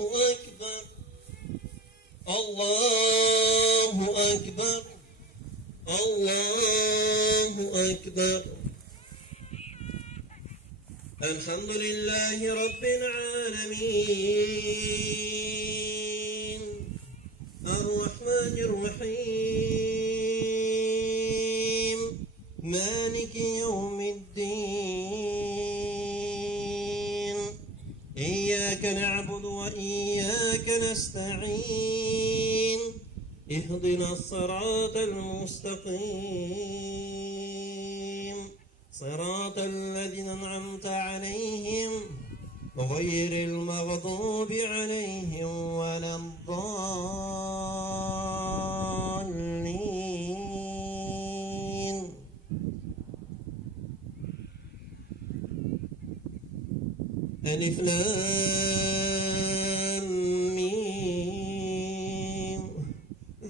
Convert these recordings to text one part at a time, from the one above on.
أكبر الله أكبر الله أكبر. الحمد لله رب العالمين الرحمن الرحيم مالك يوم الدين إياك نعبد وإياك نستعين اهدنا الصراط المستقيم صراط الذين أنعمت عليهم غير المغضوب عليهم ولا الضالين. ألف لام ميم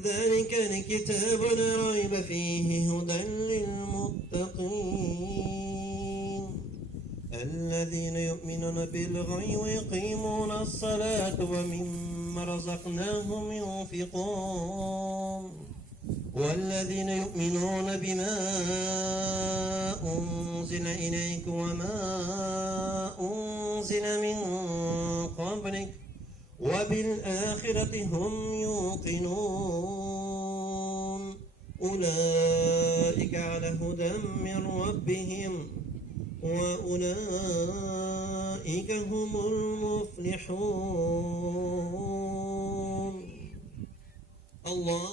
ذلك الكتاب لا ريب فيه هدى للمتقين الذين يؤمنون بالغيب ويقيمون الصلاة ومما رزقناهم ينفقون والذين يؤمنون بما أنزل إليك وما أنزل من قبلك وبالآخرة هم يوقنون أولئك على هدى من ربهم وأولئك هم المفلحون. الله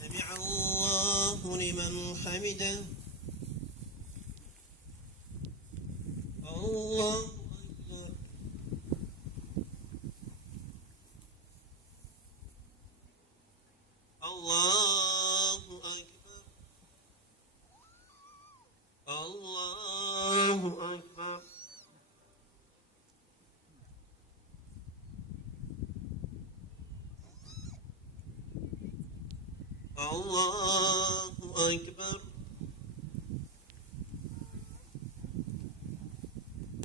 سمع الله لمن حمده. الله أكبر. الله أكبر. الله أكبر. الله أكبر.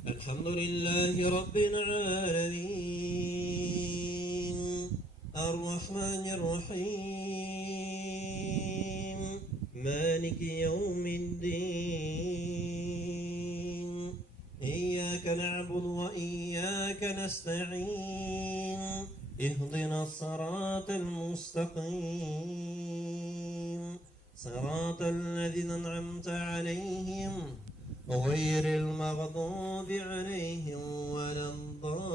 الحمد لله رب العالمين الرحمن الرحيم مالك يوم الدين إياك نعبد وإياك نستعين اهدنا الصراط المستقيم صراط الذين أنعمت عليهم غير المغضوب عليهم ولا الضالين.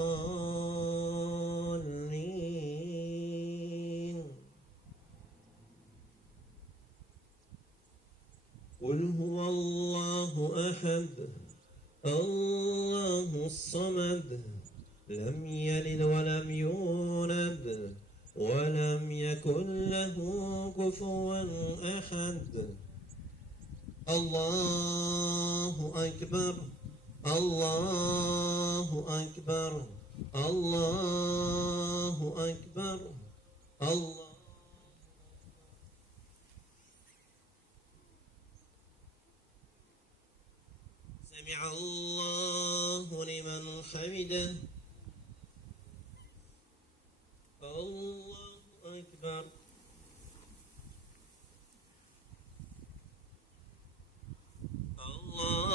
قل هو الله أحد الله الصمد لم يلد ولم يولد ولم يكن له كفوا أحد. الله أكبر الله أكبر الله أكبر. الله سمع الله لمن حمده. الله أكبر. الله